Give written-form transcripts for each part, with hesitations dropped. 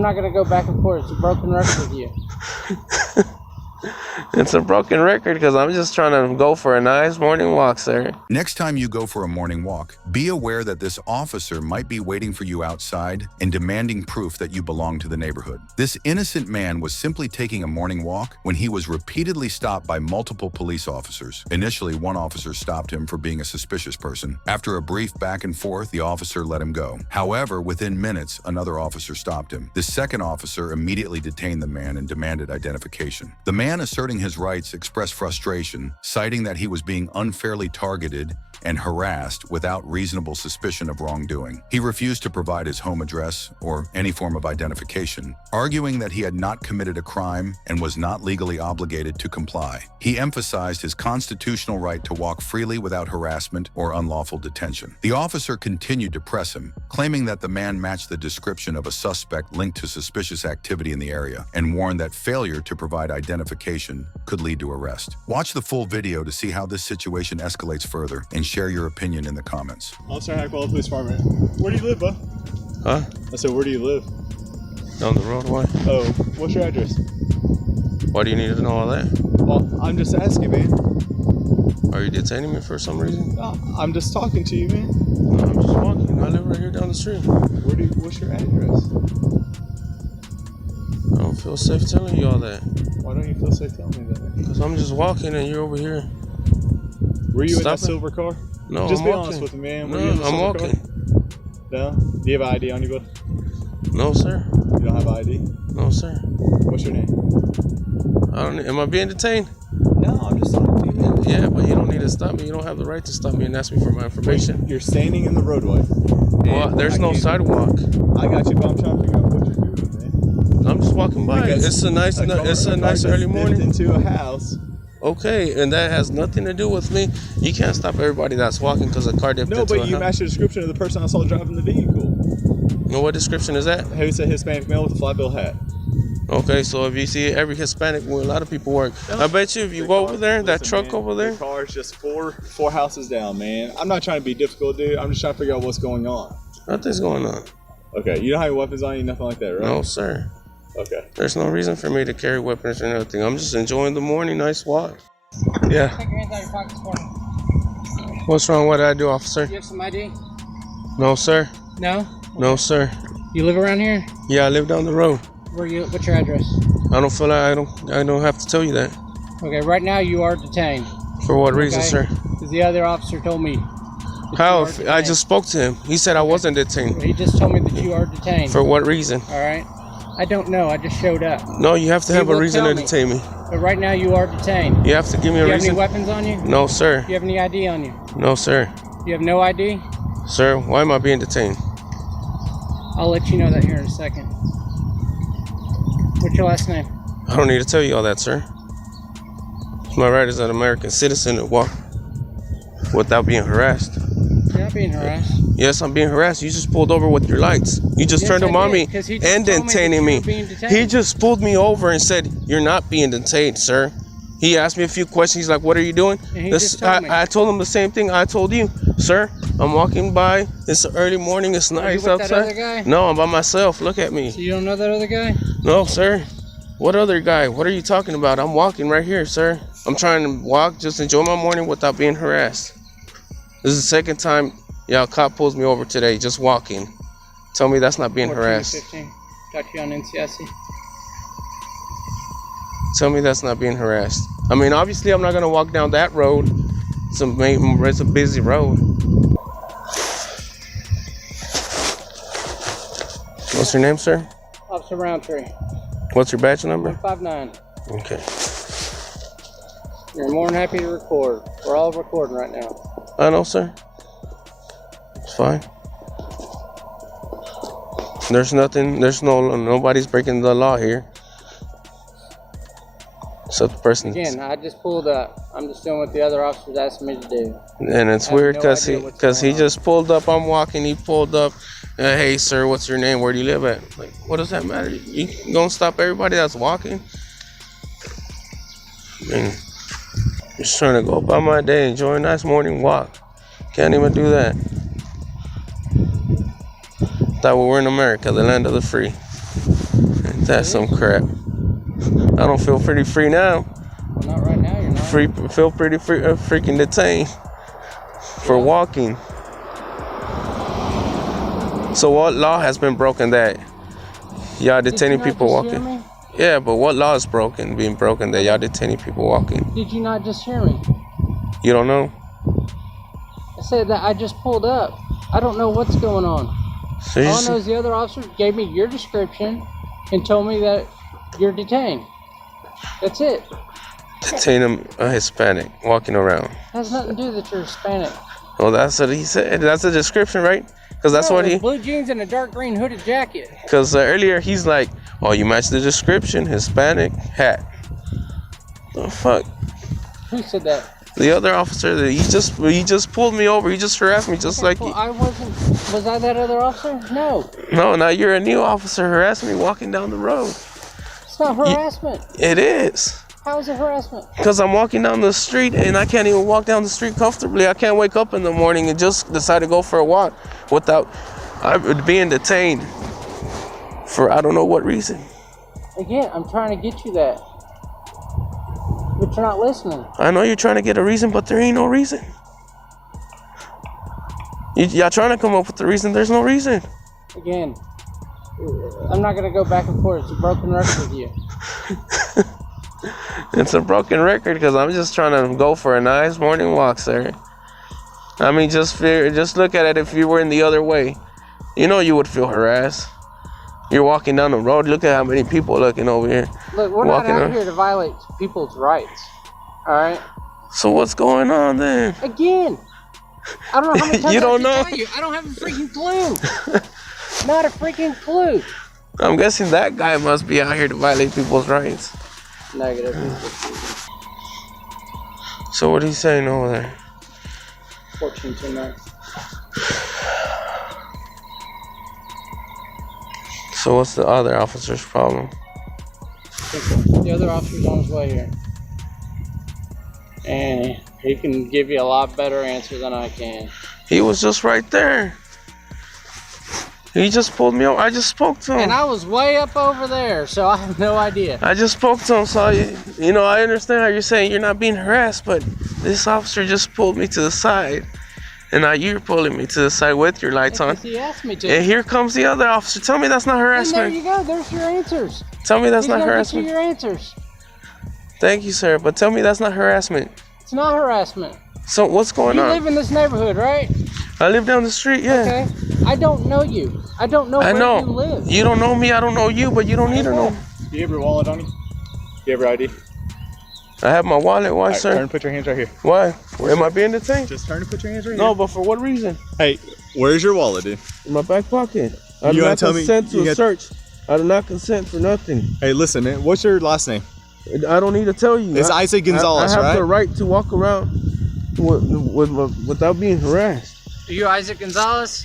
I'm not going to go back and forth. It's a broken record with you. It's a broken record because I'm just trying to go for a nice morning walk, sir. Next time you go for a morning walk, be aware that this officer might be waiting for you outside and demanding proof that you belong to the neighborhood. This innocent man was simply taking a morning walk when he was repeatedly stopped by multiple police officers. Initially, one officer stopped him for being a suspicious person. After a brief back and forth, the officer let him go. However, within minutes, another officer stopped him. The second officer immediately detained the man and demanded identification. The man asserting his rights expressed frustration, citing that he was being unfairly targeted and harassed without reasonable suspicion of wrongdoing. He refused to provide his home address or any form of identification, arguing that he had not committed a crime and was not legally obligated to comply. He emphasized his constitutional right to walk freely without harassment or unlawful detention. The officer continued to press him, claiming that the man matched the description of a suspect linked to suspicious activity in the area, and warned that failure to provide identification could lead to arrest. Watch the full video to see how this situation escalates further and share your opinion in the comments. Officer Hackwell, Police Department. Where do you live, bud? Huh? I said, where do you live? Down the roadway. Oh, what's your address? Why do you need to know all that? Well, I'm just asking, man. Are you detaining me for some reason? No, I'm just talking to you, man. No, I'm just walking. I live right here down the street. What's your address? I don't feel safe telling you all that. Why don't you feel safe telling me that, man? Because I'm just walking and you're over here. Were you in that Stopping? silver car? No, just I'm be walking. honest with me, man. Were No, you in the I'm silver walking. car? No? Do you have an ID on you, bud? No, sir. You don't have an ID? No, sir. What's your name? Am I being detained? No, I'm just talking to you, man. Yeah, but you don't need to stop me. You don't have the right to stop me and ask me for my information. You're standing in the roadway. Well, there's no sidewalk. I got you, but I'm trying to figure out what you're doing, man. I'm just walking by. Because It's a nice early morning. Into a house. Okay, and that has nothing to do with me. You can't stop everybody that's walking because a car dipped No, into but a you house. matched the description of the person I saw driving the vehicle. No, what description is that? Who's a Hispanic male with a flat bill hat? Okay, so if you see every Hispanic, where a lot of people work, I bet you if you go over there, that truck over there. The car's just four houses down, man. I'm not trying to be difficult, dude. I'm just trying to figure out what's going on. Nothing's going on. Okay, you don't have any weapons on you, nothing like that, right? No, sir. Okay. There's no reason for me to carry weapons or nothing. I'm just enjoying the morning, nice walk. Yeah. Take your hands out of your pockets for me. What's wrong? What did I do, officer? You have some ID? No, sir. No? No, sir. You live around here? Yeah, I live down the road. What's your address? I don't feel like I don't have to tell you that. Okay, right now you are detained. For what reason, sir? Because the other officer told me. How? I just spoke to him. He said I wasn't detained. He just told me that you are detained. For what reason? All right. I don't know. I just showed up. No, you have to have a reason to tell me. detain me. But right now you are detained. You have to give me a Do you have reason. any weapons on you? No, sir. Do you have any ID on you? No, sir. You have no ID? Sir, why am I being detained? I'll let you know that here in a second. What's your last name? I don't need to tell you all that, sir. It's my right as an American citizen to walk without being harassed. You're not being harassed. Yes, I'm being harassed. You just pulled over with your lights. You just turned them on me and detaining me. He just pulled me over and said, "You're not being detained, sir." He asked me a few questions. He's like, "What are you doing?" I told him the same thing I told you, sir. I'm walking by. It's early morning. It's nice outside. That other guy? No, I'm by myself. Look at me. So you don't know that other guy? No, sir. What other guy? What are you talking about? I'm walking right here, sir. I'm trying to walk, just enjoy my morning without being harassed. This is the second time a cop pulls me over today, just walking. Tell me that's not being harassed. 15. Got you on NCIC. Tell me that's not being harassed. I mean, obviously, I'm not going to walk down that road. It's a busy road. What's your name, sir? Officer Roundtree. What's your badge number? 159. Okay. You're more than happy to record. We're all recording right now. I know, sir. It's fine. Nobody's breaking the law here. Except the person. Again, I just pulled up. I'm just doing what the other officers asked me to do. And it's weird because he just pulled up. I'm walking. He pulled up. Hey, sir, what's your name? Where do you live at? Like, what does that matter? You gonna stop everybody that's walking? I mean, just trying to go about my day, enjoy a nice morning walk. Can't even do that. Thought we were in America, the land of the free. That's some crap. I don't feel pretty free now. Well, not right now, you're not. Feel pretty free, freaking detained for walking. So what law has been broken that y'all detaining people walking? Yeah, but what law is being broken that y'all detaining people walking? Did you not just hear me? You don't know? I said that I just pulled up. I don't know what's going on. So All I know is the other officer gave me your description and told me that you're detained. That's it. Detain a Hispanic walking around. Has nothing to do that you're Hispanic. Well, that's what he said. That's the description, right? Because that's what he. Blue jeans and a dark green hooded jacket. Because earlier he's like, "Oh, you match the description, Hispanic hat." The fuck? Who said that? The other officer that he just pulled me over. He just harassed me, just like. Well, I wasn't. Was I that other officer? No. No, now you're a new officer harassing me walking down the road. It's not harassment. It is. How is it harassment? Because I'm walking down the street and I can't even walk down the street comfortably. I can't wake up in the morning and just decide to go for a walk without being detained for I don't know what reason. Again, I'm trying to get you that. But you're not listening. I know you're trying to get a reason, but there ain't no reason. Y'all trying to come up with the reason, there's no reason. Again, I'm not going to go back and forth. It's a broken record with you. It's a broken record because I'm just trying to go for a nice morning walk, sir. I mean, just look at it if you were in the other way. You know you would feel harassed. You're walking down the road. Look at how many people are looking over here. Look, we're not out here to violate people's rights. All right? So what's going on then? Again, I don't know how many times You don't know? tell you. I don't have a freaking clue. Not a freaking clue. I'm guessing that guy must be out here to violate people's rights. Negative. So what are you saying over there? 1429. So what's the other officer's problem? The other officer's on his way here. And he can give you a lot better answer than I can. He was just right there. He just pulled me over. I just spoke to him. And I was way up over there, so I have no idea. I just spoke to him, so I understand how you're saying you're not being harassed, but this officer just pulled me to the side. And now you're pulling me to the side with your lights on. He asked me to. And here comes the other officer. Tell me that's not harassment. And there you go. There's your answers. Tell me that's He's not gonna harassment. get you your answers. Thank you, sir. But tell me that's not harassment. It's not harassment. So what's going on? You live in this neighborhood, right? I live down the street, yeah. Okay. I don't know you. I don't know where you live. You don't know me, I don't know you, but you don't need to know. Do you have your wallet on you? Do you have your ID? I have my wallet. Why, sir? Turn and put your hands right here. Why? Am I being detained? Just turn and put your hands right here. No, but for what reason? Hey, where's your wallet, dude? In my back pocket. I do not consent to a search. I do not consent for nothing. Hey, listen, man. What's your last name? I don't need to tell you. It's Isaac Gonzalez, right? I have the right to walk around without being harassed. Are you Isaac Gonzalez?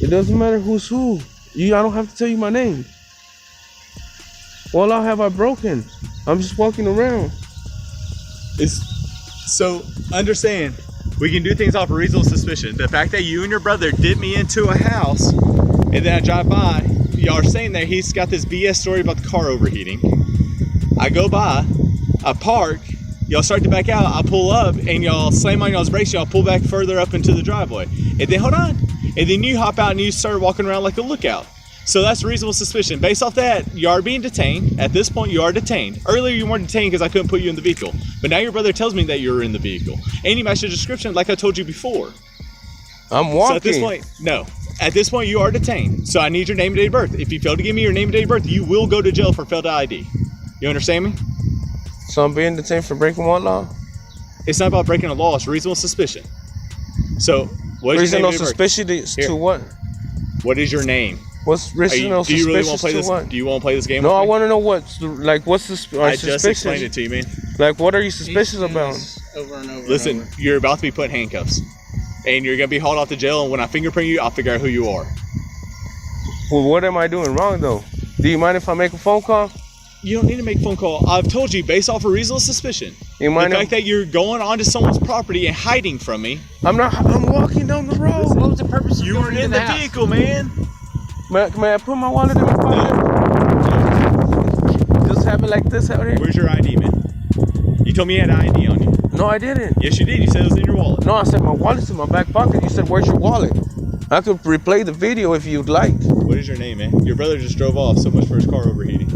It doesn't matter who's who. I don't have to tell you my name. What law have I broken? I'm just walking around. So understand, we can do things off of reasonable suspicion. The fact that you and your brother did me into a house, and then I drive by, y'all are saying that he's got this BS story about the car overheating. I go by, I park, y'all start to back out, I pull up, and y'all slam on y'all's brakes, y'all pull back further up into the driveway. And then, hold on, and then you hop out and you start walking around like a lookout. So that's reasonable suspicion. Based off that, you are being detained. At this point, you are detained. Earlier, you weren't detained because I couldn't put you in the vehicle. But now your brother tells me that you're in the vehicle. And you match the description like I told you before. I'm walking. So at this point, no. At this point, you are detained. So I need your name and date of birth. If you fail to give me your name and date of birth, you will go to jail for failed ID. You understand me? So I'm being detained for breaking what law? It's not about breaking a law. It's reasonable suspicion. So what is your name and date of birth? Suspicion to what? What is your name? What's reasonable Do you really want suspicious to play to this? what? Do you want to play this game? No, with I me? want to know what's the I just explained it to you, man. Like, what are you suspicious about? Over and over. Listen, and over. you're about to be put in handcuffs, and you're gonna be hauled off to jail. And when I fingerprint you, I'll figure out who you are. Well, what am I doing wrong though? Do you mind if I make a phone call? You don't need to make a phone call. I've told you, based off of reasonable suspicion. You mind the fact that you're going onto someone's property and hiding from me. I'm walking down the road. What was the purpose of You going were into in Oh, the house? vehicle, man. May I put my wallet in my pocket? like this out here? Where's your ID, man? You told me you had ID on you. No, I didn't. Yes, you did. You said it was in your wallet. No, I said my wallet's in my back pocket. You said, where's your wallet? I could replay the video if you'd like. What is your name, man? Your brother just drove off. So much for his car overheating.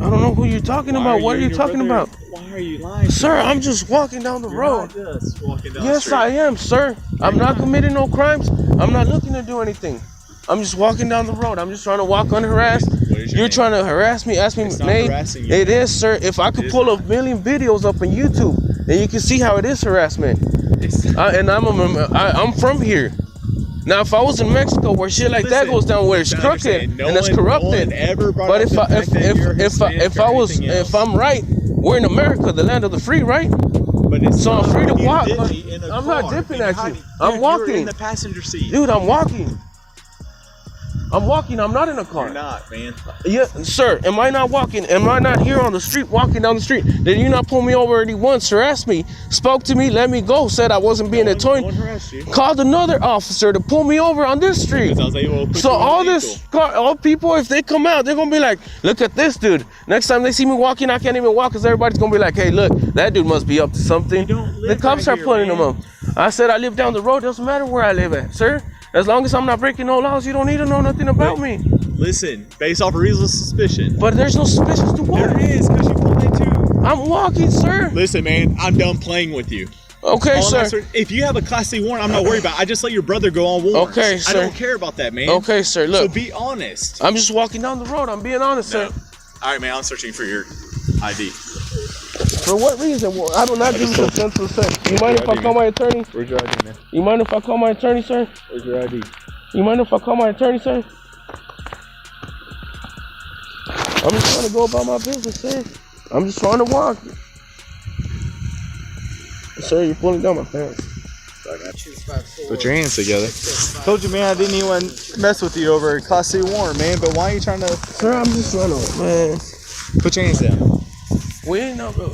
I don't know who you're talking about. What are you talking about? Why are you lying? Sir, I'm just walking down the road. Not just walking down the Yes, street. I am, sir. I'm not committing no crimes. I'm not looking to do anything. I'm just walking down the road. I'm just trying to walk unharassed. You're trying to harass me, ask me It's not name. harassing you, It man. is, sir. If I could pull a million videos up on YouTube, and you can see how it is harassment. I'm from here. Now, if I was in Mexico where shit like that goes down, where it's crooked and it's corrupted, but if I'm right, we're in America, the land of the free, right? But it's So I'm free to you walk. did But me in a I'm car. not dipping You at had- you. I'm You're walking. in the passenger seat. Dude, I'm walking. I'm walking. I'm not in a car. You're not, man. Yeah, sir. Am I not walking? Am I not here on the street, walking down the street? Did you not pull me over already once, harassed me, spoke to me, let me go, said I wasn't being No annoying, one harassed you. called another officer to pull me over on this street? Because I was able to put So you on all the this, vehicle. all people, if they come out, they're gonna be like, look at this dude. Next time they see me walking, I can't even walk because everybody's gonna be like, hey, look, that dude must be up to something. You don't The live cops right are here, pulling man. them up. I said I live down the road. Doesn't matter where I live at, sir. As long as I'm not breaking no laws, you don't need to know nothing about me. Listen, based off of reasonable suspicion. But there's no suspicions to There walk. is, because you pulled it too. I'm walking, sir. Listen, man, I'm done playing with you. Okay, All sir. that if you have a Class C warrant, I'm not worried about it. I just let your brother go on warrants. Okay, I sir. don't care about that, man. Okay, sir. So Look, be honest. I'm just walking down the road. I'm being honest, No. sir. All right, man, I'm searching for your ID. For what reason? Well, I do not give you consent to search. You mind if I call my attorney? Where's your ID, man? You mind if I call my attorney, sir? Where's your ID? You mind if I call my attorney, sir? I'm just trying to go about my business, sir. I'm just trying to walk. Sir, you're pulling down my pants. Put your hands together. Told you, man, I didn't even mess with you over a Class C warrant, man. But why are you trying to? Sir, I'm just trying to, man. Put your hands down.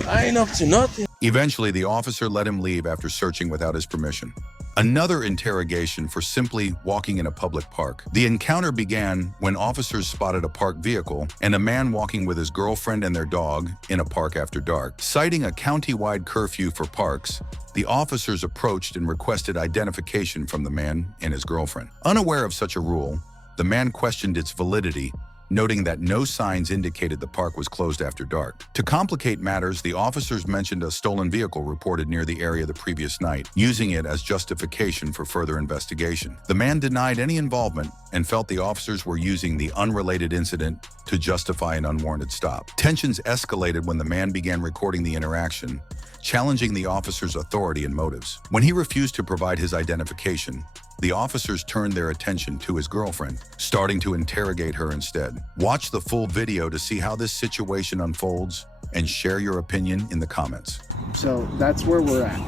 I ain't up to nothing. Eventually, the officer let him leave after searching without his permission. Another interrogation for simply walking in a public park. The encounter began when officers spotted a parked vehicle and a man walking with his girlfriend and their dog in a park after dark. Citing a county-wide curfew for parks, the officers approached and requested identification from the man and his girlfriend. Unaware of such a rule, the man questioned its validity, noting that no signs indicated the park was closed after dark. To complicate matters, the officers mentioned a stolen vehicle reported near the area the previous night, using it as justification for further investigation. The man denied any involvement and felt the officers were using the unrelated incident to justify an unwarranted stop. Tensions escalated when the man began recording the interaction, challenging the officer's authority and motives. When he refused to provide his identification, the officers turned their attention to his girlfriend, starting to interrogate her instead. Watch the full video to see how this situation unfolds and share your opinion in the comments. So that's where we're at.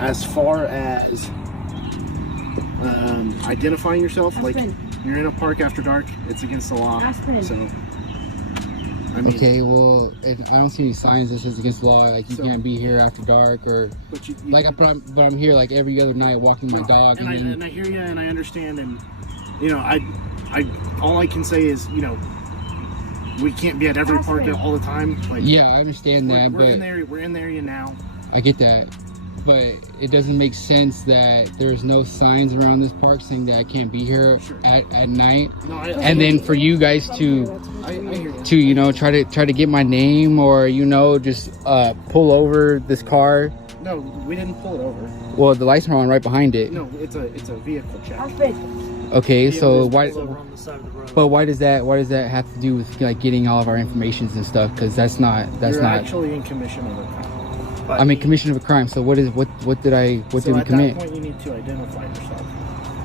As far as identifying yourself, like you're in a park after dark, it's against the law. So, I mean, Okay, well, I don't see any signs that says against the law, like you can't be here after dark, or but you, like I'm here like every other night walking my dog, and I hear you and I understand, and you know, I all I can say is, you know, we can't be at every park all the time. Like, yeah, I understand that, we're but in there now. I get that, but it doesn't make sense that there's no signs around this park saying that I can't be here at night, No, and then for you guys to I hear you. to you know try to get my name, or you know just pull over this car. No, we didn't pull it over. Well, the lights are on right behind it. No, it's a vehicle check. Okay, so why? Over. But why does that have to do with like getting all of our informations and stuff? Because that's not You're actually in commission of a crime. But I'm in commission of a crime. So what did we commit? at that point, you need to identify yourself.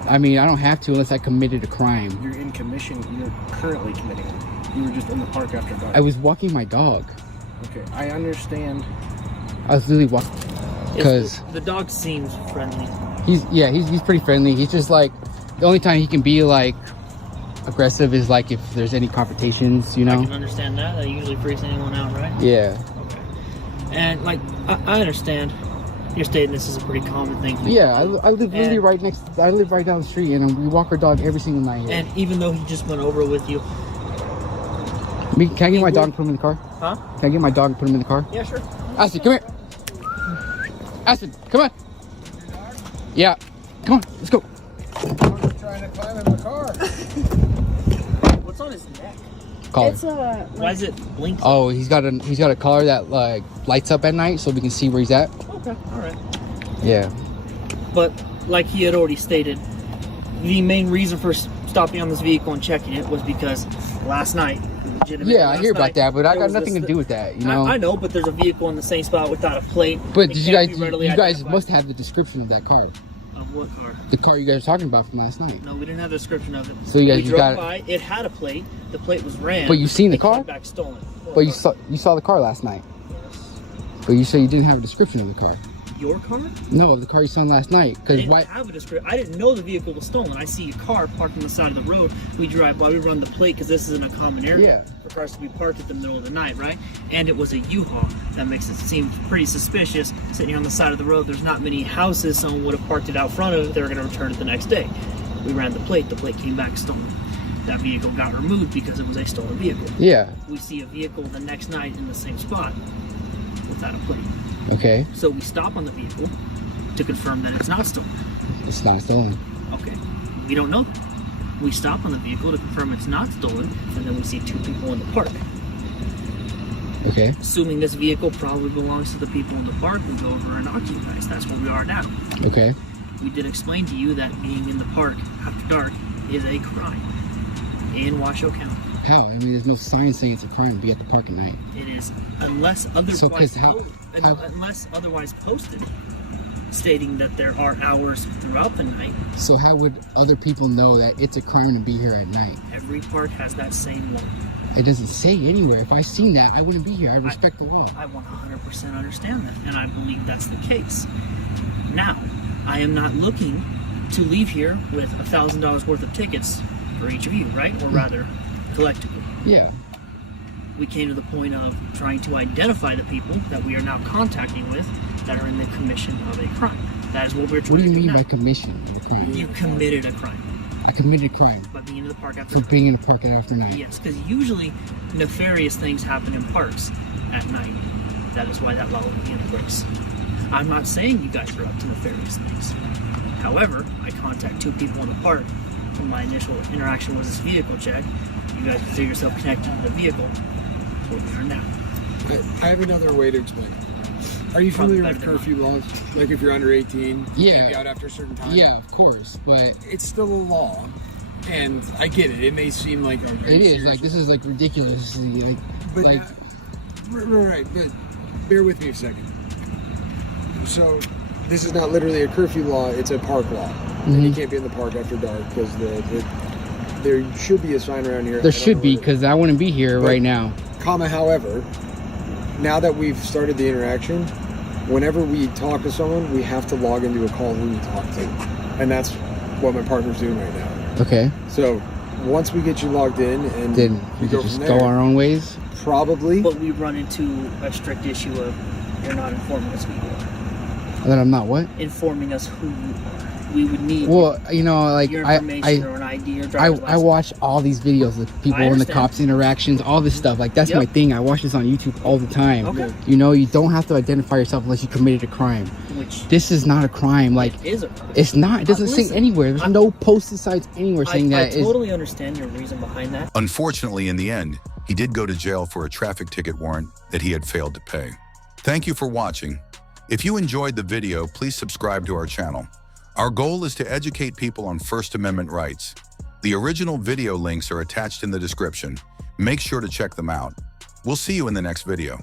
I mean, I don't have to unless I committed a crime. You're in commission. You're currently committing it. You were just in the park after dark. I was walking my dog. Okay, I understand. I was literally walking because the dog seems friendly. he's pretty friendly. He's just like the only time he can be like aggressive is like if there's any confrontations, you know. I can understand that. That usually freaks anyone out, right? Yeah. Okay. And like I understand you're stating this is a pretty common thing. For Yeah, I live literally And- right next. I live right down the street, and we walk our dog every single night here. And even though he just went over with you, Can I get my dog and put him in the car? Huh? Can I get my dog and put him in the car? Yeah, sure. Aston, come here. Aston, come on. Yeah. Come on, let's go. Trying to climb in the car. What's on his neck? Collar. It's Why is it blinking? Oh, he's got a collar that like lights up at night so we can see where he's at. Okay, all right. Yeah. But like he had already stated, the main reason for stopping on this vehicle and checking it was because last night. Yeah, I hear about that, but I got nothing to do with that, you know? I know, but there's a vehicle in the same spot without a plate. But did you guys must have the description of that car. Of what car? The car you guys were talking about from last night. No, we didn't have a description of it. So you guys we just drove got by, it had a plate. The plate was ran. But you seen the it car? came back stolen. But you saw the car last night. But you said you didn't have a description of the car. Your car? No, the car you saw last night. I Because didn't why? have a description. I didn't know the vehicle was stolen. I see a car parked on the side of the road. We drive by, we run the plate because this isn't a common area for cars to be parked at the middle of the night, right? And it was a U-Haul. That makes it seem pretty suspicious. Sitting on the side of the road, there's not many houses. Someone would have parked it out front of it. They were going to return it the next day. We ran the plate. The plate came back stolen. That vehicle got removed because it was a stolen vehicle. Yeah. We see a vehicle the next night in the same spot without a plate. Okay. So we stop on the vehicle to confirm that it's not stolen. It's not stolen. Okay, we don't know that. We stop on the vehicle to confirm it's not stolen, and then we see two people in the park. Okay. Assuming this vehicle probably belongs to the people in the park, we go over and occupy. That's where we are now. Okay. We did explain to you that being in the park after dark is a crime in Washoe County. How? I mean, there's no sign saying it's a crime to be at the park at night. It is, unless otherwise, unless otherwise posted, stating that there are hours throughout the night. So how would other people know that it's a crime to be here at night? Every park has that same one. It doesn't say anywhere. If I seen that, I wouldn't be here. I respect the law. I 100% understand that, and I believe that's the case. Now, I am not looking to leave here with $1,000 worth of tickets for each of you, right? Or rather, collectively. Yeah. We came to the point of trying to identify the people that we are now contacting with that are in the commission of a crime. That is what we're trying What do to you do mean now. by commission of a crime? You committed a crime I committed a crime by being in the park after for night. being in the park after night. Yes, because usually nefarious things happen in parks at night. That is why that law would be in place. I'm not saying you guys are up to nefarious things. However, I contact two people in the park when my initial interaction was this vehicle check. You guys consider yourself connected to the vehicle. Where we are now. I have another way to explain it. Are you familiar with curfew laws? Like if you're under 18, you can't be out after a certain time? Yeah, of course, but it's still a law. And I get it. It may seem like it is like this is like ridiculously like right, but bear with me a second. So this is not literally a curfew law, it's a park law. And you can't be in the park after dark because there should be a sign around here. There should be, because I wouldn't be here right now. However, now that we've started the interaction, whenever we talk to someone, we have to log into a call who we talk to. And that's what my partner's doing right now. Okay. So once we get you logged in and then we can just go our own ways? Probably. But we run into a strict issue of you're not informing us who you are. That I'm not what? Informing us who you are. We would need like your information or an ID or driver's I watch all these videos of people and the cops interactions, all this stuff. Like that's my thing. I watch this on YouTube all the time. Okay. You know, you don't have to identify yourself unless you committed a crime. This is not a crime. Like it is a crime. It's not. It doesn't say anywhere. There's no posted signs anywhere saying that. I totally understand your reason behind that. Unfortunately, in the end, he did go to jail for a traffic ticket warrant that he had failed to pay. Thank you for watching. If you enjoyed the video, please subscribe to our channel. Our goal is to educate people on First Amendment rights. The original video links are attached in the description. Make sure to check them out. We'll see you in the next video.